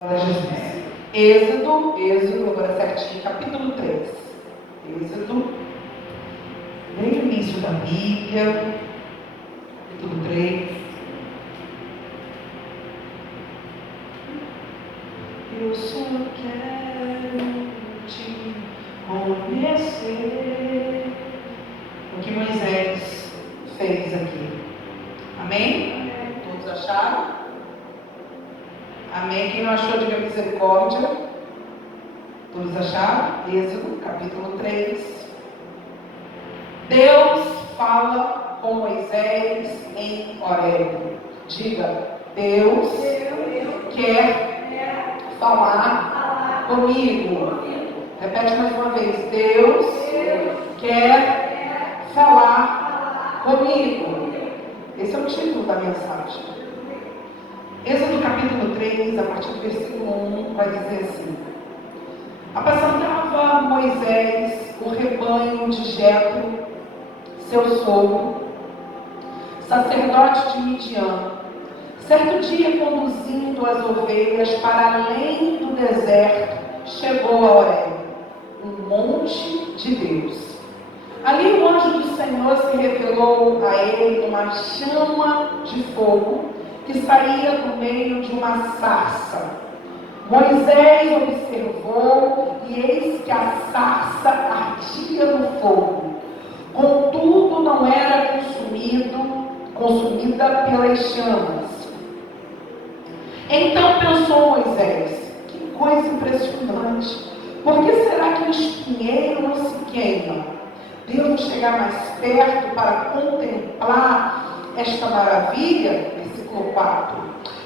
Glória a Jesus. Êxodo, agora certinho, capítulo 3. Êxodo, bem no início da Bíblia, capítulo 3. Eu só quero te conhecer. O que Moisés fez aqui. Amém? Todos acharam? Amém? Quem não achou, diga misericórdia. Todos acharam? Êxodo, capítulo 3. Deus fala com Moisés em Horebe. Diga, Deus quer falar comigo. Repete mais uma vez. Deus quer falar comigo. Esse é o título da mensagem. Êxodo capítulo 3, a partir do versículo 1, vai dizer assim: apacentava Moisés o rebanho de Jetro, seu sogro, sacerdote de Midian. Certo dia, conduzindo as ovelhas para além do deserto, chegou a Horebe, um monte de Deus. Ali o anjo do Senhor se revelou a ele numa chama de fogo que saía do meio de uma sarça. Moisés observou e eis que a sarça ardia no fogo, contudo não era consumida pelas chamas. Então pensou Moisés: que coisa impressionante, por que será que o espinheiro não se queima? Devo chegar mais perto para contemplar esta maravilha? Versículo 4.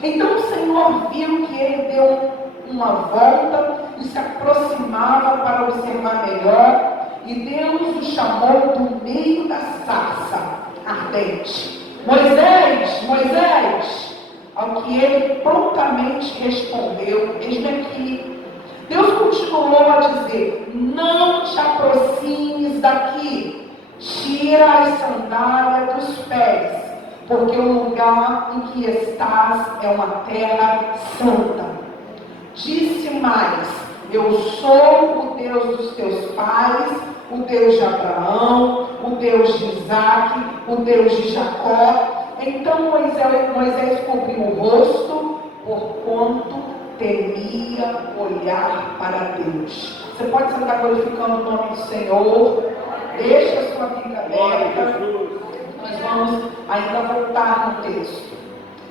Então o Senhor viu que ele deu uma volta e se aproximava para observar melhor, e Deus o chamou do meio da sarça ardente: Moisés, Moisés! Ao que ele prontamente respondeu: eis-me aqui. Deus continuou a dizer: não te aproximes daqui, tira as sandálias dos pés, porque o lugar em que estás é uma terra santa. Disse mais: eu sou o Deus dos teus pais, o Deus de Abraão, o Deus de Isaque, o Deus de Jacó. Então Moisés cobriu o rosto, porquanto temia olhar para Deus. Você pode sentar glorificando o nome do Senhor. Deixa a sua Bíblia aberta. Nós vamos ainda voltar no texto.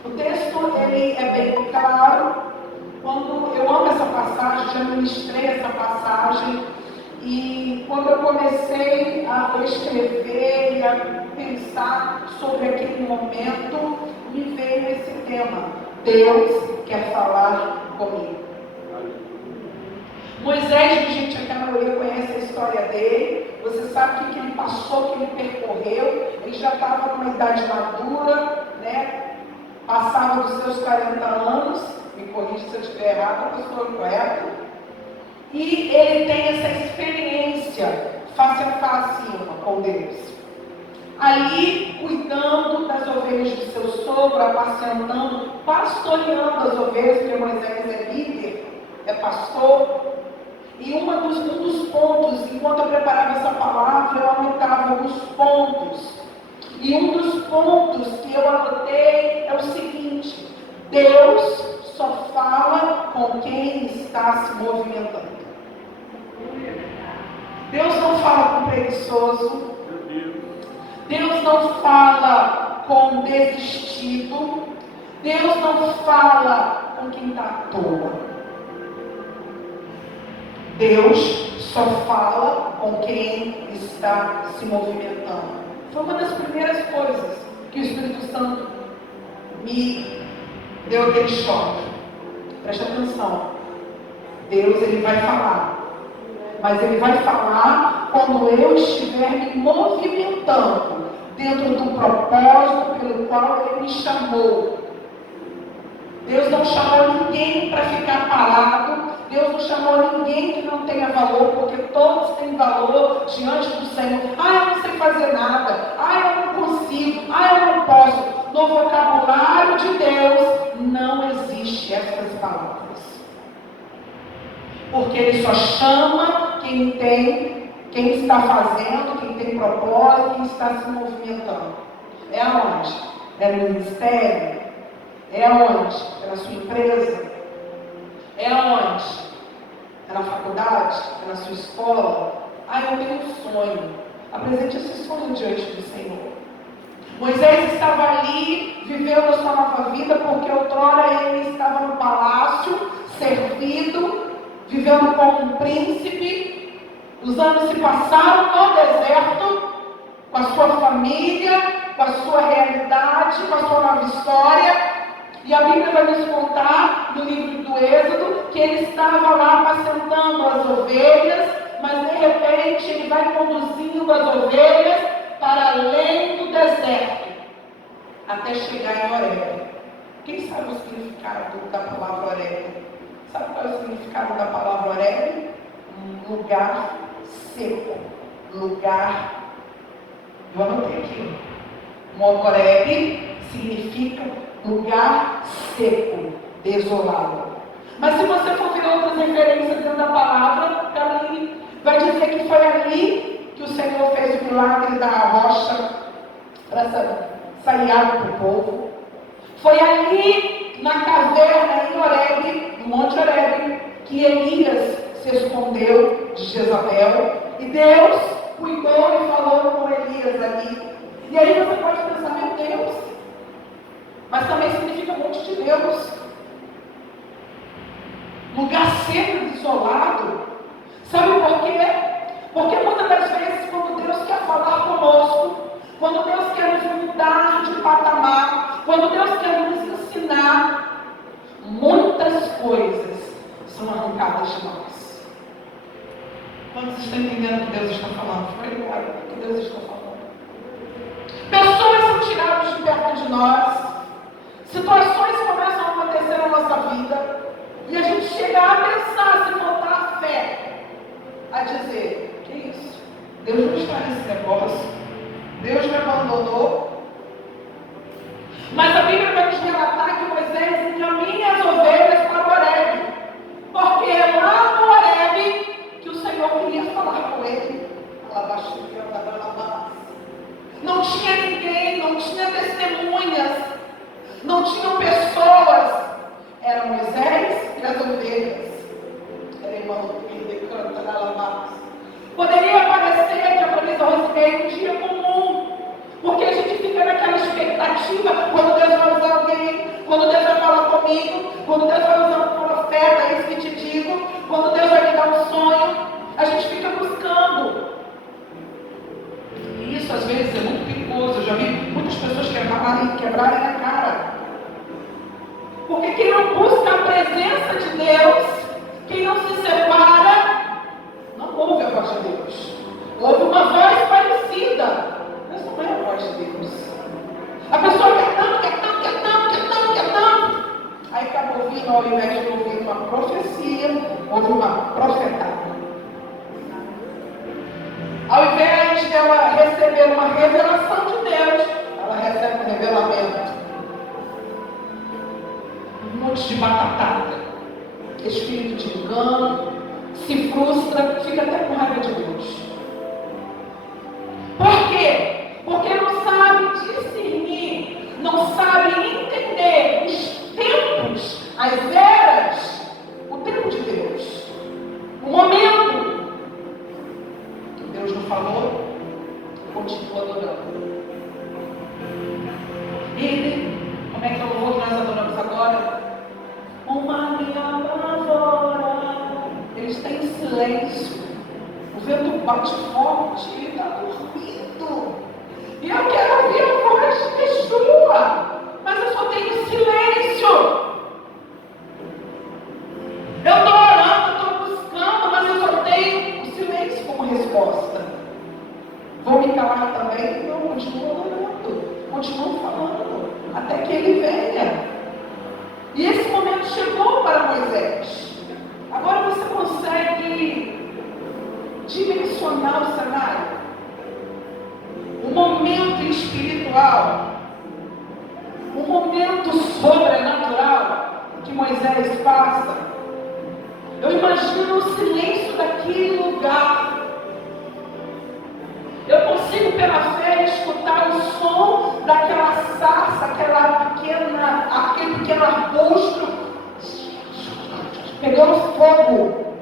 O texto ele é bem claro. Quando eu amo essa passagem, já ministrei essa passagem, e quando eu comecei a escrever e a pensar sobre aquele momento, me veio esse tema: Deus quer falar comigo. Moisés, gente, aqui a maioria conhece a história dele. Você sabe o que ele passou, o que ele percorreu. Ele já estava numa idade madura, né? Passava dos seus 40 anos. Me corrija se eu estiver errado, a pessoa correta. E ele tem essa experiência face a face com Deus. Ali, cuidando das ovelhas do seu sogro, apacentando, pastoreando as ovelhas, porque Moisés é líder, é pastor. E um dos pontos, enquanto eu preparava essa palavra, eu anotava alguns pontos. E um dos pontos que eu anotei é o seguinte: Deus só fala com quem está se movimentando. Deus não fala com preguiçoso. Deus não fala com desistido. Deus não fala com quem está à toa. Deus só fala com quem está se movimentando. Foi uma das primeiras coisas que o Espírito Santo me deu aquele choque. Preste atenção. Deus, ele vai falar. Mas ele vai falar quando eu estiver me movimentando dentro do propósito pelo qual ele me chamou. Deus não chamou ninguém para ficar parado. Deus não chamou ninguém que não tenha valor, porque todos têm valor diante do Senhor. Eu não sei fazer nada. Eu não consigo. Eu não posso. No vocabulário de Deus não existe essas palavras. Porque Ele só chama quem está fazendo, quem tem propósito, quem está se movimentando. É aonde? É no ministério? É aonde? É na sua empresa? É aonde? É na faculdade? É na sua escola? Eu tenho um sonho. Apresente esse sonho diante do Senhor. Moisés estava ali, vivendo a sua nova vida, porque outrora ele estava no palácio, servido, vivendo como um príncipe. Os anos se passaram no deserto, com a sua família, com a sua realidade, com a sua nova história. E a Bíblia vai nos contar, no livro do Êxodo, que ele estava lá apacentando as ovelhas, mas de repente ele vai conduzindo as ovelhas para além do deserto, até chegar em Horebe. Quem sabe o significado da palavra Horebe? Sabe qual é o significado da palavra Horebe? Um lugar seco, lugar. Eu anotei aqui. Horebe significa lugar seco, desolado. Mas se você for ver outras referências dentro da palavra, Caline vai dizer que foi ali que o Senhor fez o milagre da rocha para sair água para o povo. Foi ali na caverna em Horebe, no Monte Horebe, que Elias se escondeu de Jezabel. E Deus cuidou e falou com Elias ali. E aí você pode pensar, meu Deus, mas também significa monte de Deus. Lugar seco e desolado. Sabe por quê? Porque muitas das vezes, quando Deus quer falar conosco, quando Deus quer nos mudar de patamar, quando Deus quer nos ensinar, muitas coisas são arrancadas de nós. Quando vocês estão entendendo o que Deus está falando? Foi agora o que Deus está falando. Pessoas são tiradas de perto de nós, situações começam a acontecer na nossa vida, e a gente chega a pensar, se faltar a fé, a dizer, que isso? Deus não está nesse negócio, Deus me abandonou. Mas a Bíblia vai nos relatar que Moisés encaminha as ovelhas para Horebe, porque é lá no Horebe que o Senhor queria falar com ele. Não tinha ninguém, não tinha testemunhas, não tinham pessoas. Era Moisés e as ovelhas. Poderia parecer, que a Polícia Rosquei, um dia comum, porque a gente fica naquela expectativa, quando Deus vai usar alguém, quando Deus vai falar comigo, quando Deus vai usar um profeta, é isso que te digo, quando Deus vai me dar um sonho, a gente fica buscando. E isso às vezes é muito perigoso. Eu já vi muitas pessoas quebrarem a cara. Porque quem não busca a presença de Deus, quem não se separa, não ouve a voz de Deus. Ouve uma voz parecida, mas não é a voz de Deus. A pessoa quer tanto, quer tanto, quer tanto, quer tanto, quer tanto. Aí acaba ouvindo, ao invés de ouvir uma profecia, ouve uma profetada. Ao invés de ela receber uma revelação de Deus, ela recebe um revelamento. Um monte de batatada, espírito de engano, se frustra, fica até com raiva de Deus. Por quê? Porque não sabe discernir, não sabe entender os tempos, as eras, o tempo de Deus, o momento. Deus não falou, continua adorando. Ele, como é que é o louvor que nós adoramos agora? Uma minha palavra. Ele está em silêncio. O vento bate forte, ele está dormindo. E eu quero ouvir a voz de Yeshua, mas eu só tenho silêncio. Eu estou orando, estou buscando, mas eu só tenho o silêncio como resposta. Vou me calar também? Não, continuo orando, continuo falando, até que ele venha. E esse momento chegou para Moisés. Agora você consegue dimensionar o cenário? Um momento espiritual, um momento sobrenatural que Moisés passa. Eu imagino o aquele pequeno arbusto pegando fogo,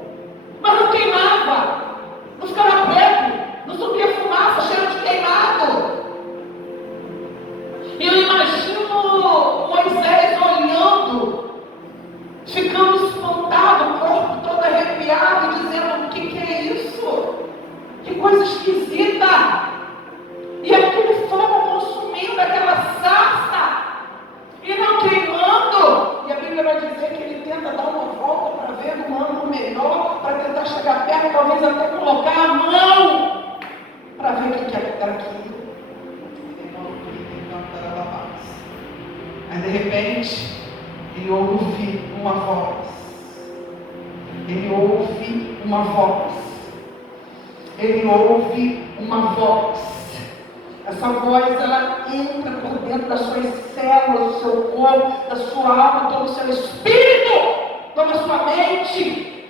mas não queimava, não ficava preto, não subia fumaça, cheiro de queimado. E eu imagino Moisés olhando, ficando espantado, o corpo todo arrepiado, dizendo: o que é isso? Que coisa esquisita! E aquele fogo consumindo aquela sarça e não queimando. E a Bíblia vai dizer que ele tenta dar uma volta para ver um ângulo melhor, para tentar chegar perto, talvez até colocar a mão para ver o que era aquilo. Mas de repente ele ouve uma voz. Ele ouve uma voz. Ele ouve uma voz. Essa voz, ela entra por dentro das suas células, do seu corpo, da sua alma, todo o seu espírito, toda a sua mente.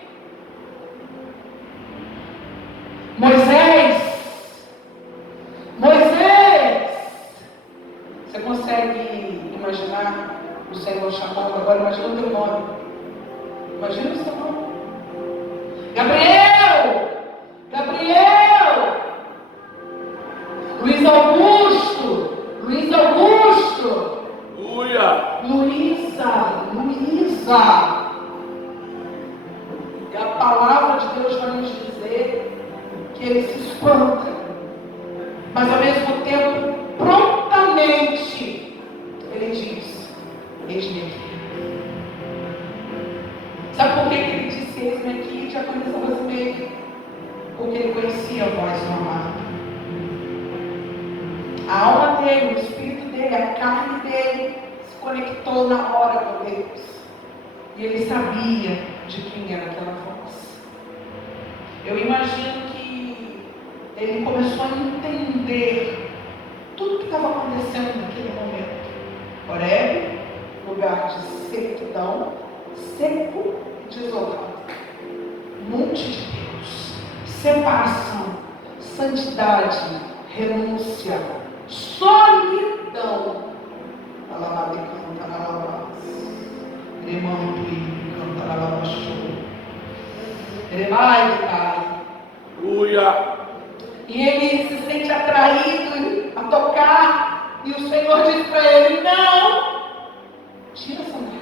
Moisés! Você consegue imaginar o Senhor chamando agora? Imagina o teu nome. Imagina o seu nome. Gabriel! Luiz Augusto! Luísa! E a palavra de Deus vai nos dizer que ele se espanta, mas ao mesmo tempo, prontamente, ele diz: eis-me aqui. Sabe por que ele disse eis-me aqui? Já começamos a ver. Porque ele conhecia a voz do amado. A alma dele, o espírito dele, a carne dele se conectou na hora com Deus. E ele sabia de quem era aquela voz. Eu imagino que ele começou a entender tudo que estava acontecendo naquele momento. Horebe, lugar de sequidão, seco e desolado. Monte de Deus, separação, santidade, renúncia, solidão. E ele se sente atraído a tocar, e o Senhor diz para ele: não, tira a sandália,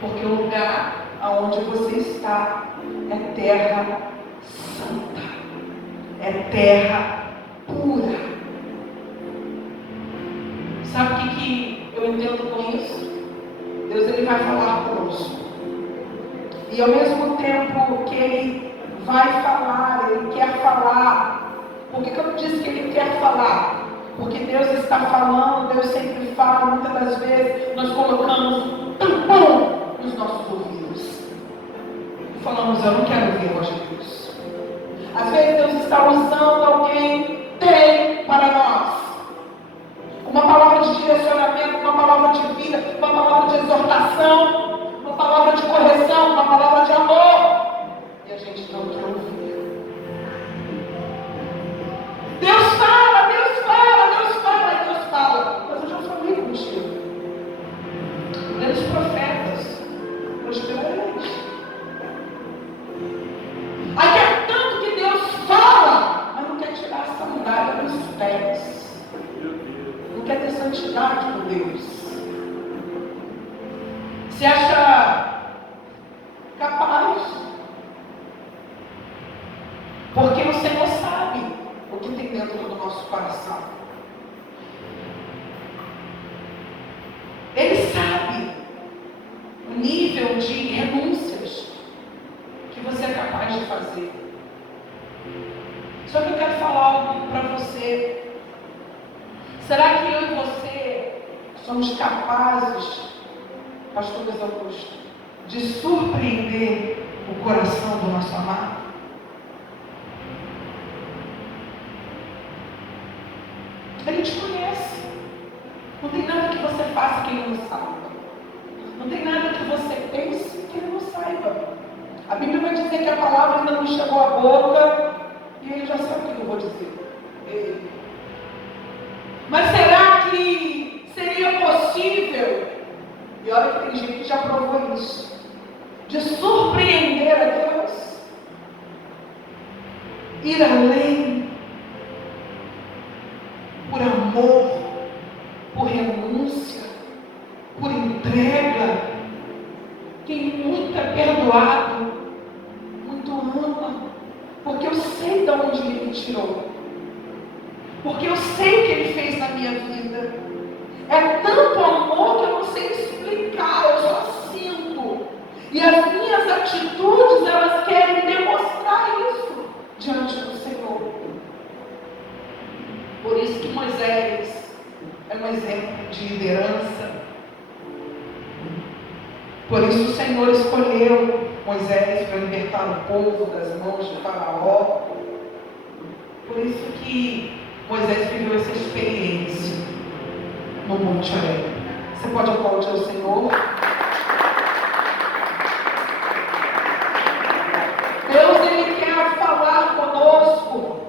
porque o lugar aonde você está é terra santa, é terra pura. Sabe o que eu entendo com isso? Deus, ele vai falar conosco, e ao mesmo tempo que ele vai falar, ele quer falar. Por que eu disse que ele quer falar? Porque Deus está falando, Deus sempre fala. Muitas das vezes nós colocamos um tampão nos nossos ouvidos e falamos: eu não quero ouvir a voz de Deus. Às vezes Deus está usando alguém para nós, uma palavra de direcionamento, uma palavra de vida, uma palavra de exortação, uma palavra de correção, uma palavra de amor, e a gente não quer ouvir. Deus fala, mas eu já falei contigo. Grandes profetas, hoje pela lei. Aí quer tanto que Deus fala, mas não quer tirar a sandália dos pés. Não quer ter santidade com Deus. Se acha capaz. Porque o Senhor sabe o que tem dentro do nosso coração. Ele sabe o nível de renúncias que você é capaz de fazer. Só que eu quero falar algo para você. Será que eu e você somos capazes, Pastor Luiz Augusto, de surpreender o coração do nosso amado? Ele te conhece. Não tem nada que você faça que ele não saiba. Não tem nada que você pense que ele não saiba. A Bíblia vai dizer que a palavra ainda não chegou à boca e ele já sabe o que eu vou dizer. Mas será que seria de surpreender a Deus, ir além, por amor, por renúncia, por entrega. Quem muito é perdoado, muito ama, porque eu sei de onde Ele me tirou, porque eu sei o que Ele fez na minha vida. É tanto amor que eu não sei explicar, eu só sinto. E as minhas atitudes, elas querem demonstrar isso diante do Senhor. Por isso que Moisés é um exemplo de liderança. Por isso o Senhor escolheu Moisés para libertar o povo das mãos de Faraó. Por isso que Moisés viveu essa experiência no Monte Horebe. Você pode aplaudir o Senhor? Deus, Ele quer falar conosco,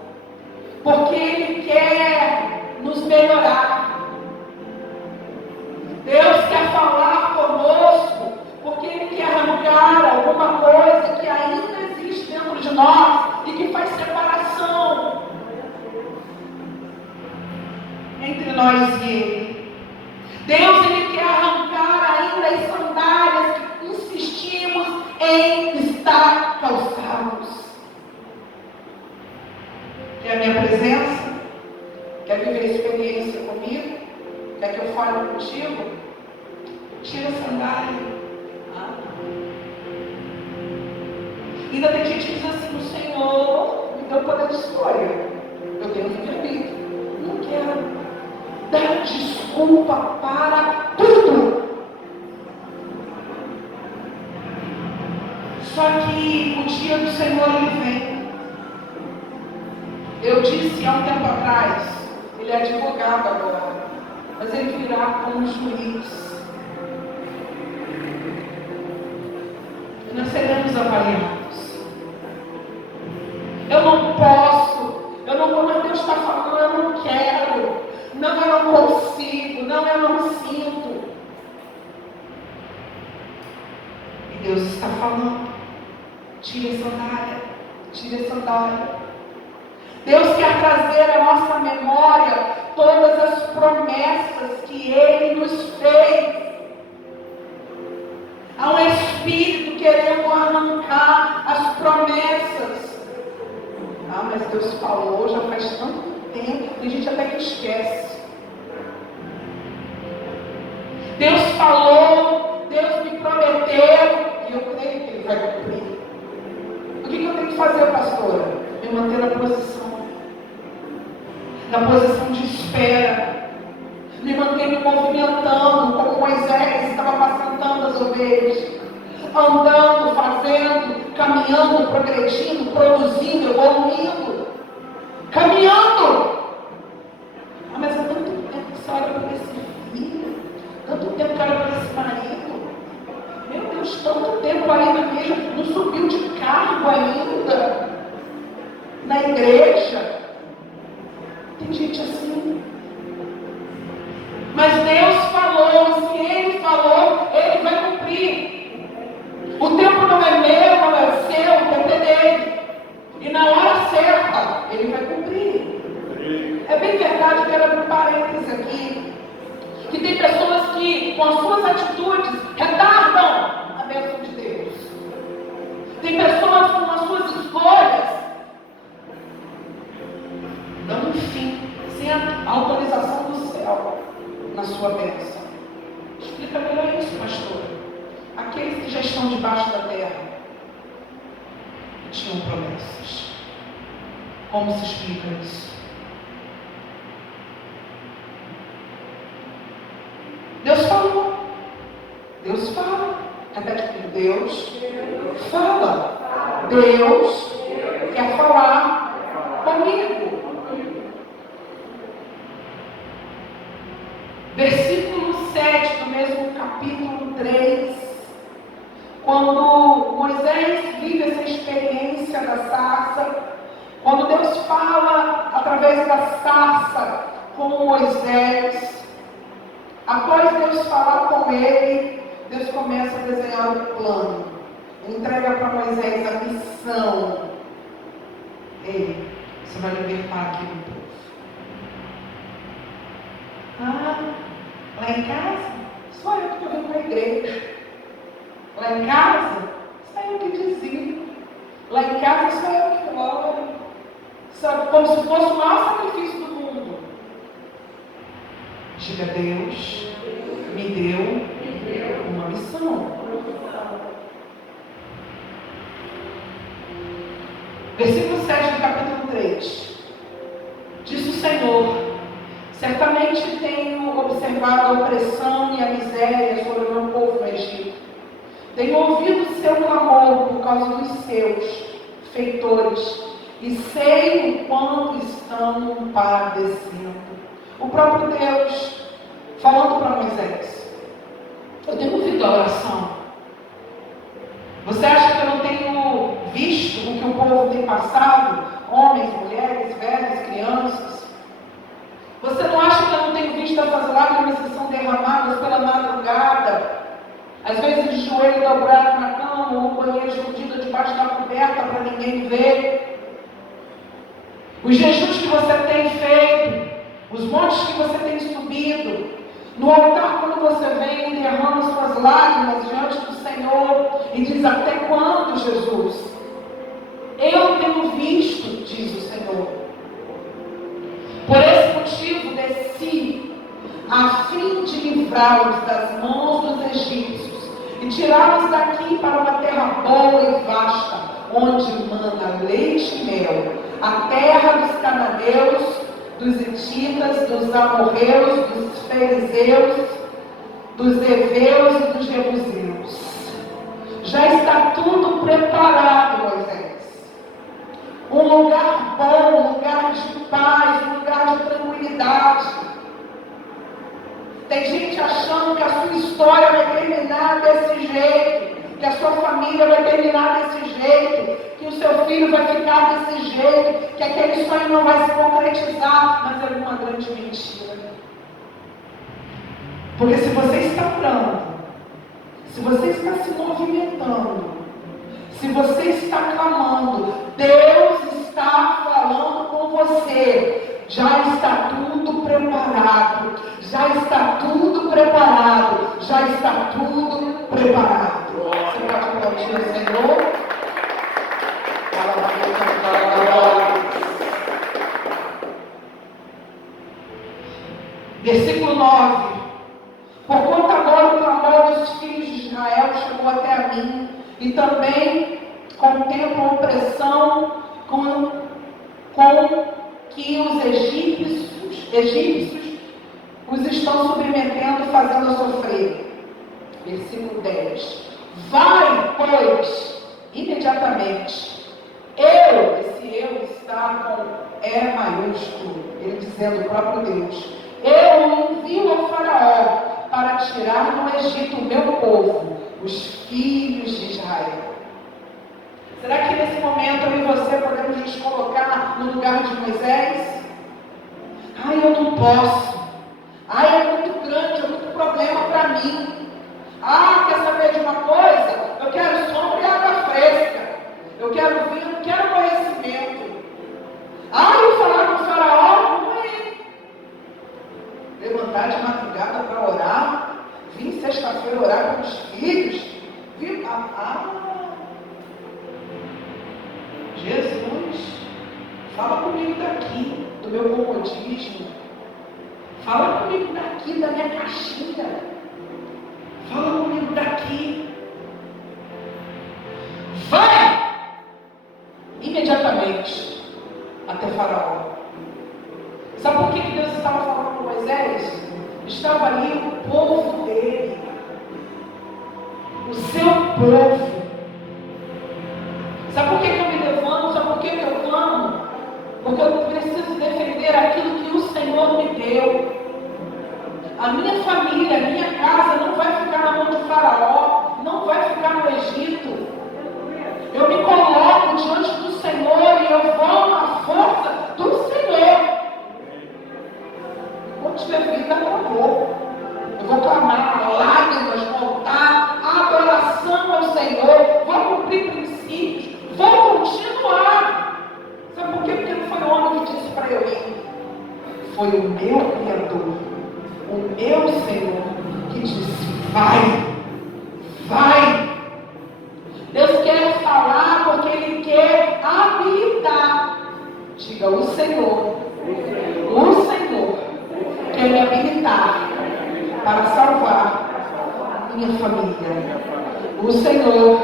porque Ele quer nos melhorar. Deus quer falar conosco, porque Ele quer arrancar alguma coisa que ainda existe dentro de nós e que faz separação entre nós e Ele. Deus, Ele quer arrancar ainda as sandálias que insistimos em estar calçados. Quer a minha presença? Quer viver a experiência comigo? Quer que eu fale contigo? Tira a sandália. Ainda tem gente que diz assim: o Senhor me deu poder de escolha, eu tenho livre-arbítrio. Não quero dar desculpa para tudo. Só que o dia do Senhor, Ele vem. Eu disse há um tempo atrás, ele é advogado agora, mas ele virá como juiz. E nós seremos avaliados. Eu não posso, eu não vou, mas Deus está falando, eu não quero, não, eu não consigo, não, eu não sinto. E Deus está falando: tire a sandália, tire a sandália. Deus quer trazer à nossa memória todas as promessas que Ele nos fez. Há um espírito querendo arrancar as promessas. Ah, mas Deus falou já faz tanto tempo, tem gente até que esquece. Deus falou, Deus me prometeu, e eu creio que Ele vai cumprir. O que eu tenho que fazer, pastora? Me manter na posição de espera, me manter me movimentando, como Moisés estava apacentando as ovelhas, andando, fazendo, caminhando, progredindo, produzindo, evoluindo, caminhando. Ah, mas há tanto tempo que você olha para esse filho, tanto tempo que olha para esse marido, meu Deus, tanto tempo aí na igreja, não subiu de cargo ainda, na igreja. Tem gente assim. Mas Deus falou, se Ele falou, Ele vai cumprir. O tempo não é meu, não é seu, o tempo é dele. E na hora certa, Ele vai cumprir. É bem verdade, eu quero abrir um parênteses aqui, que tem pessoas que, com as suas atitudes, retardam a bênção de Deus. Tem pessoas com as suas escolhas dando um fim, sem a autorização do céu, na sua bênção. Explica melhor isso, pastor. Aqueles que já estão debaixo da terra tinham promessas. Como se explica isso? Deus falou. Deus fala. Repete comigo. Deus fala. Deus quer falar comigo. Versículo 7 do mesmo capítulo 3, quando Moisés vive essa experiência da sarça, quando Deus fala através da sarça com Moisés, após Deus falar com ele, Deus começa a desenhar um plano. entrega para Moisés a missão. Ei, você vai libertar aquele povo. Lá em casa, só eu que estou vindo para a igreja. Lá em casa, só eu que dizido. Lá em casa, só eu que oro. Como se fosse o maior sacrifício do mundo. Diga, Deus me deu uma missão. Versículo 7 do capítulo 3. Disse o Senhor: certamente tenho observado a opressão e a miséria sobre o meu povo no Egito. Tenho ouvido o seu clamor por causa dos seus feitores e sei o quanto estão padecendo. O próprio Deus falando para Moisés: eu tenho ouvido a oração. Você acha que eu não tenho visto o que o povo tem passado? Homens, mulheres, velhos, crianças. Você não acha que eu não tenho visto essas lágrimas que são derramadas pela madrugada? Às vezes de joelho dobrado na cama, ou no banheiro escondido debaixo da coberta para ninguém ver. Os jejuns que você tem feito, os montes que você tem subido, no altar quando você vem e derrama suas lágrimas diante do Senhor e diz: até quando, Jesus? Eu tenho visto, diz o Senhor. Por esse motivo desci, a fim de livrá-los das mãos dos egípcios e tirá-los daqui para uma terra boa e vasta, onde mana leite e mel, a terra dos cananeus, dos hititas, dos amorreus, dos fariseus, dos heveus e dos jebuseus. Já está tudo preparado, Moisés. Um lugar bom, um lugar de paz, um lugar de tranquilidade. Tem gente achando que a sua história vai terminar desse jeito, que a sua família vai terminar desse jeito, que o seu filho vai ficar desse jeito, que aquele sonho não vai se concretizar, mas é uma grande mentira. Porque se você está orando, se você está se movimentando, se você está clamando, Deus está falando com você. Já está tudo preparado. Já está tudo preparado. Já está tudo preparado. Você pode aplaudir o Senhor? Versículo 9. Porquanto agora o clamor dos filhos de Israel chegou até a mim, e também contemplo a opressão com que os egípcios os estão submetendo, fazendo sofrer. Versículo 10. Vai, pois, imediatamente. Esse eu está com E maiúsculo, ele dizendo o próprio Deus. Eu envio ao faraó para tirar do Egito o meu povo, os filhos de Israel. Será que nesse momento eu e você podemos nos colocar no lugar de Moisés? Ai, eu não posso. Ai, é muito grande, é muito problema para mim. Ah, quer saber de uma coisa? Eu quero sombra e água fresca. Eu quero vir, eu quero conhecimento. Ah, eu falar com o faraó, não é. Levantar de madrugada para orar. Vim sexta-feira orar com os filhos. Vim, Jesus, fala comigo daqui, do meu comodismo. Fala comigo daqui, da minha caixinha. Fala comigo daqui. Vai! Imediatamente até Faraó. Sabe por que Deus estava falando com Moisés? Estava ali o povo dele. O seu povo. Sabe por que eu me levanto? Sabe por que eu clamo? Porque eu preciso defender aquilo que o Senhor me deu. A minha família, a minha casa não vai ficar na mão de Faraó, não vai ficar no Egito. Eu me coloco diante do Senhor e eu vou na força do Senhor. Quando tiver vida, eu vou clamar, lágrimas, voltar, adoração ao Senhor. o meu Criador, o meu Senhor, que disse: vai, vai. Deus quer falar porque Ele quer habilitar. Diga: o Senhor quer me habilitar para salvar minha família. O Senhor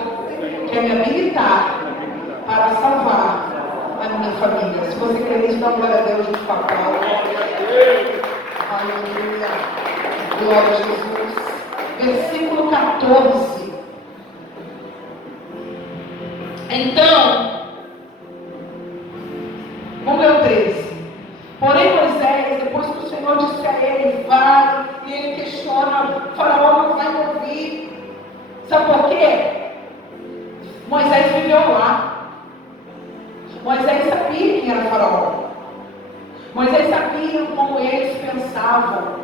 quer me habilitar para salvar a minha família. Se você crê nisso, dá glória a Deus junto com a Paulo. Aleluia. Glória a Jesus. Versículo 14. Então, vamos ler o 13. Porém, Moisés, depois que o Senhor disse a ele: vai, e ele questiona, o faraó não vai ouvir. Sabe por quê? Moisés viveu lá. Moisés sabia quem era faraó. Moisés sabia como eles pensavam.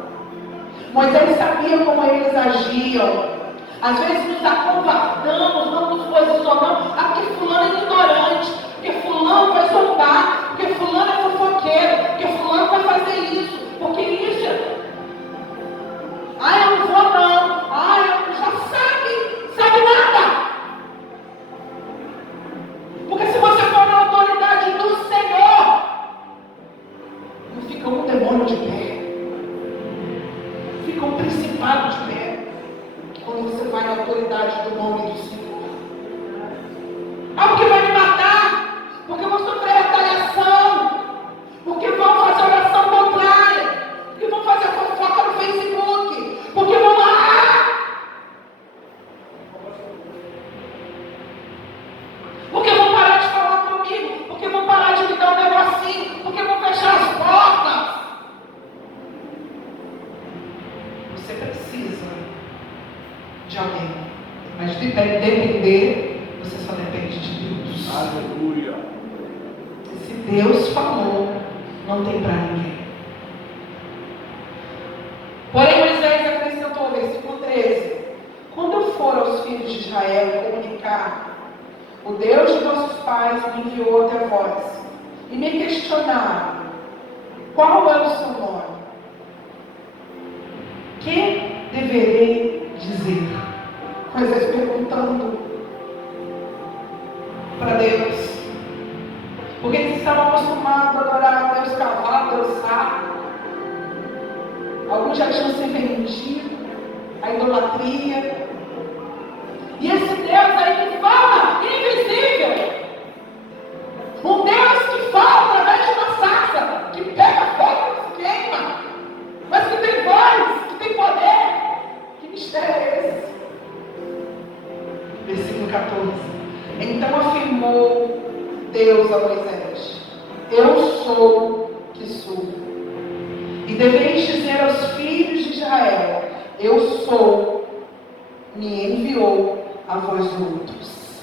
Moisés sabia como eles agiam. Às vezes nos acovardamos, não nos posicionamos. Porque fulano é ignorante, porque fulano vai zombar, porque fulano é fofoqueiro, porque fulano vai fazer isso, porque isso. Eu não vou não. Eu já sabe nada. Porque se você for na autoridade do Senhor, não fica um demônio de pé, fica um principado de pé, quando você vai na autoridade do nome do Senhor. Porque vai me matar, porque eu vou sofrer retaliação, porque vão fazer oração contrária, porque vão fazer fofoca no Facebook, porque vão lá. Porque vão parar de falar comigo, porque vão parar de me dar um negocinho, porque vão fechar as portas. Você precisa de alguém, mas de depender, você só depende de Deus. Aleluia. Se Deus falou, não tem para ninguém. Porém, Moisés acrescentou, versículo 13: quando eu for aos filhos de Israel comunicar: o Deus de nossos pais me enviou até vós, e me questionaram: qual é o seu nome? Que deverei dizer? Moisés perguntando para Deus, porque eles estavam acostumados a adorar a Deus cavalo, Deus sapo. Alguns já tinham se vendido a idolatria. E esse Deus aí que fala, invisível, um Deus que fala através de uma sarça, que pega fogo e se queima, mas que tem voz, que tem poder. Que mistério é esse? Versículo 14. Então afirmou Deus a Moisés: eu sou que sou. E deveis dizer aos filhos de Israel: eu sou, me enviou a vós outros.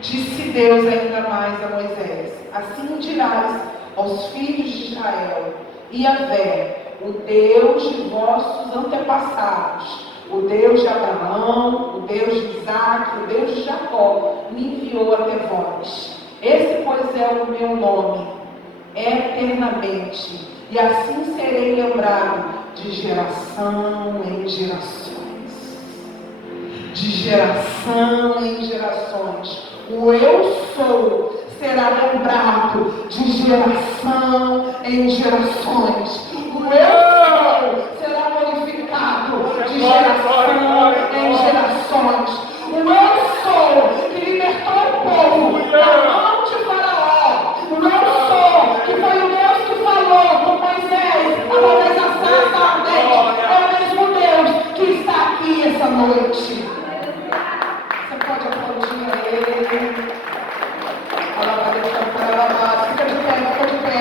Disse Deus ainda mais a Moisés: assim dirás aos filhos de Israel: Yahvé, o Deus de vossos antepassados, o Deus de Abraão, o Deus de Isaque, o Deus de Jacó, me enviou até vós. Esse, pois, é o meu nome, eternamente, e assim serei lembrado de geração em gerações. De geração em gerações. O eu sou será lembrado de geração em gerações. O eu sou será glorificado de geração em gerações. O eu sou que libertou o povo da mão de Faraó. O eu sou que foi o Deus que falou com Moisés através da sarça ardente. É o mesmo Deus que está aqui essa noite. Você pode aplaudir a Ele. Fica de pé, fica de pé.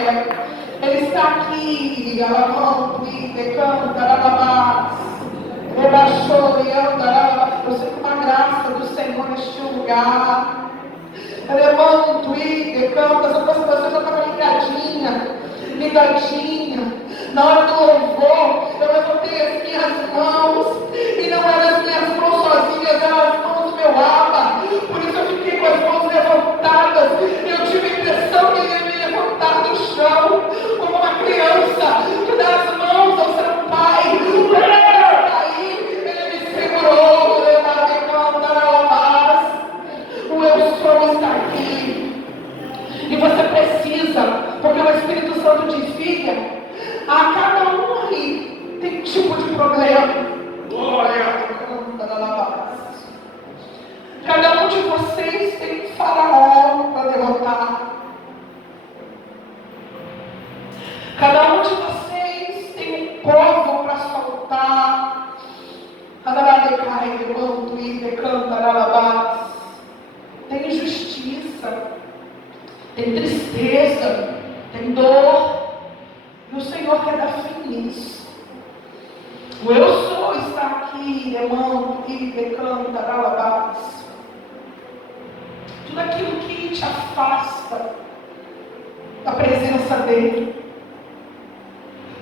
Ele está aqui. Eu sinto uma graça do Senhor neste lugar. Levanto e decanta. Essa pessoa já estava ligadinha. Na hora do louvor, eu levantei as minhas mãos. E não eram as minhas mãos sozinhas, eram as mãos do meu Abba. Por isso eu fiquei com as mãos levantadas. Eu tive a impressão que ele ia me levantar do chão, como uma vocês tem um faraó para derrotar. Cada um de vocês tem um povo para soltar. Tem injustiça, tem tristeza, tem dor. E o Senhor quer dar fim nisso. O eu sou está aqui, demando, e decanta, alabás. Tudo aquilo que te afasta da presença dEle.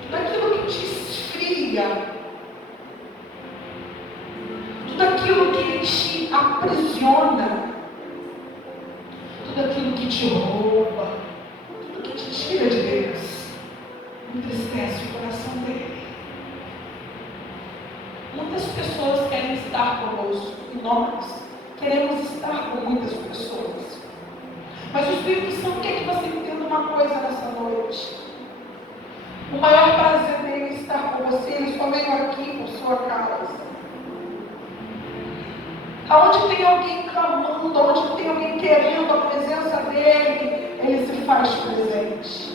Tudo aquilo que te esfria. Tudo aquilo que te aprisiona. Tudo aquilo que te rouba. Tudo que te tira de Deus. Entristece o coração dele. Muitas pessoas querem estar conosco. E nós queremos estar com muitas pessoas. Mas o Espírito Santo quer que você entenda uma coisa nessa noite. O maior prazer dele é estar com você. Ele só veio aqui por sua causa. Aonde tem alguém clamando, aonde tem alguém querendo a presença dele, ele se faz presente.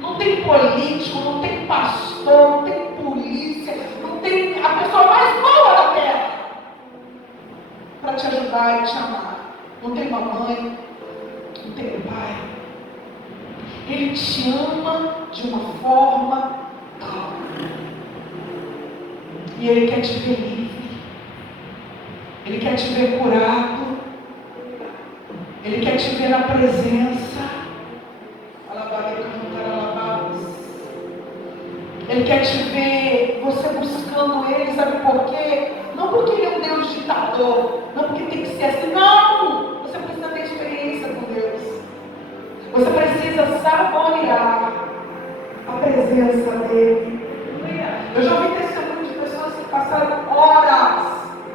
Não tem político, não tem pastor, não tem polícia, não tem a pessoa mais boa da terra para te ajudar e te amar. Não tem mamãe, não tem pai. Ele te ama de uma forma tal. E ele quer te ver livre. Ele quer te ver curado. Ele quer te ver na presença. Ele quer te ver você buscando Ele, sabe por quê? Não porque Ele é um Deus ditador, não porque tem que ser assim, não! Você precisa ter experiência com Deus. Você precisa saborear a presença dEle. Eu já ouvi